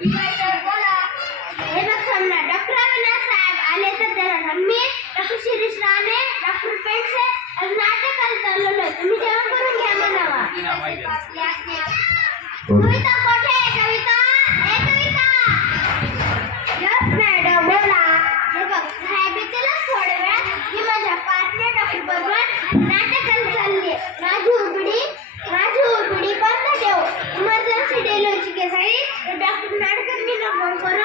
Yeah. con.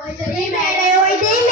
Voi să-i mereu, uite-i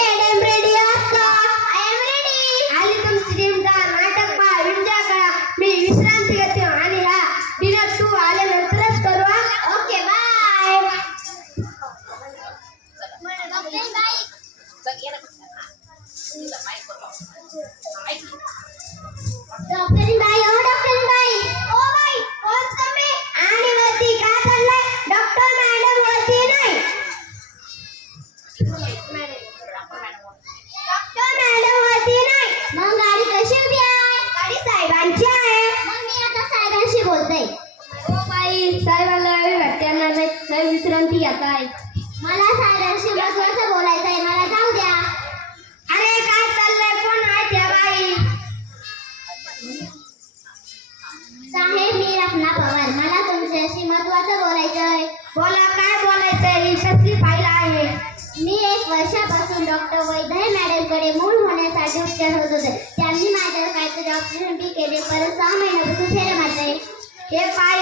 पासून doctor Vaidya मॅडमकडे मूल होण्यासाठी उपचार होत होते. त्यांनी माझ्यावर काहीतरी ऑपरेशन बी केले. परत सहा महिन्यापासून फेरे मारले हे पाय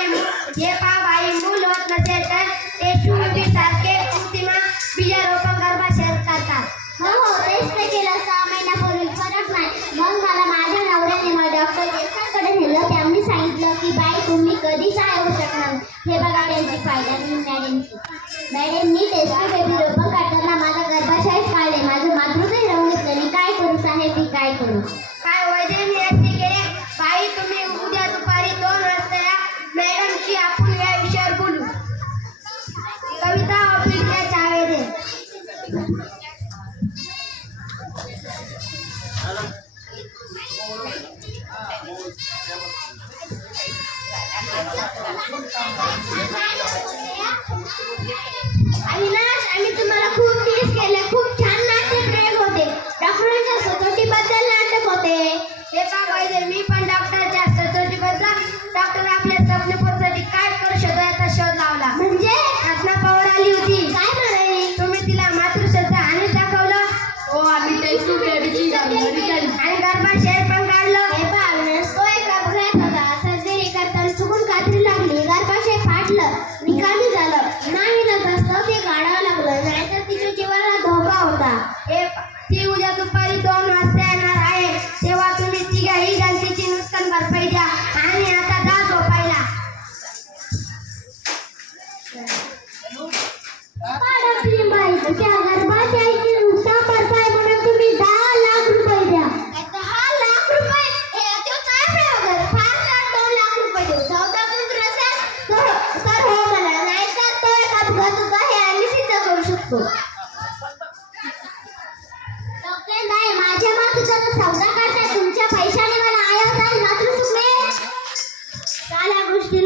हे पा बाई मूल होत नसेल तर ते शून्य सारखे प्रतिमा बीजारोपण गर्भाशयात करतात. हो हो तेच ते केलं. सहा महिन्यापूर्वी. फरक नाही. मग मला माझ्या नवऱ्याने मला डॉक्टर देसाईकडे नेलं. त्यांनी सांगितलं की बाई तुम्ही कधीच येऊ शकणार हे बघा त्यांची फायदा मॅडमची मॅडमनी टेस्ट アイド。爷爷奶奶没。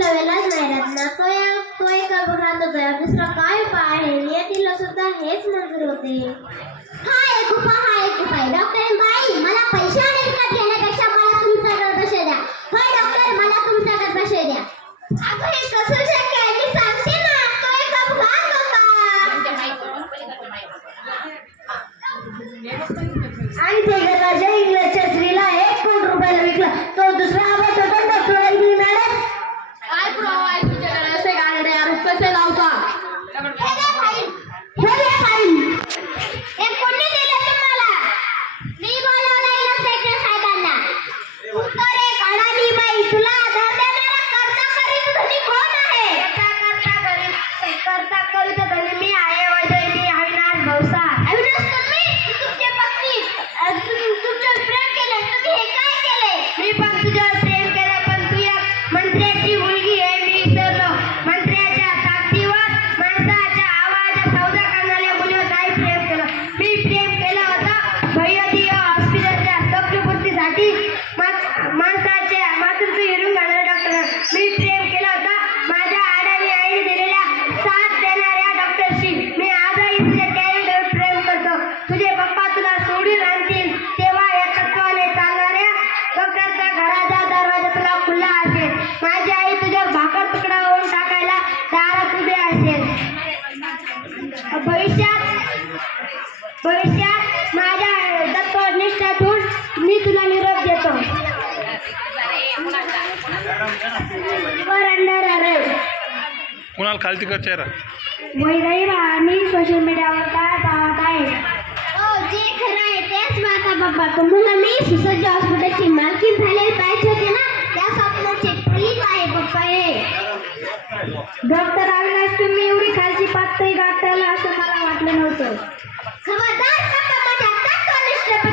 नव्यालाच वैरातना तो या तो एक अपघात होता दुसरा काय उपाय आहे? नियतीला सुद्धा हेच मंजूर होते. हा एक उपाय हा एक उपाय. डॉक्टर बाई मला पैसे আবার भविष्यात माझ्या दत्त निष्ठा मी तुला निरोप देतो. कुणाला खालती कर चेहरा? वैदही आम्ही सोशल मीडियावर काय पाहत आहे? हो जे खरं आहे तेच माझा बाबा. तुम्हाला मी सुसज्ज हॉस्पिटलची मालकी झाले पाहिजे होते ना त्या स्वप्नाचे प्रीत आहे पप्पा हे. डॉक्टर अविनाश तुम्ही एवढी खालची पातळी गाठतायला असं मला वाटलं नव्हतं.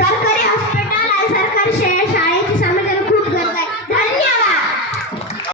ಸರ್ಕಾರ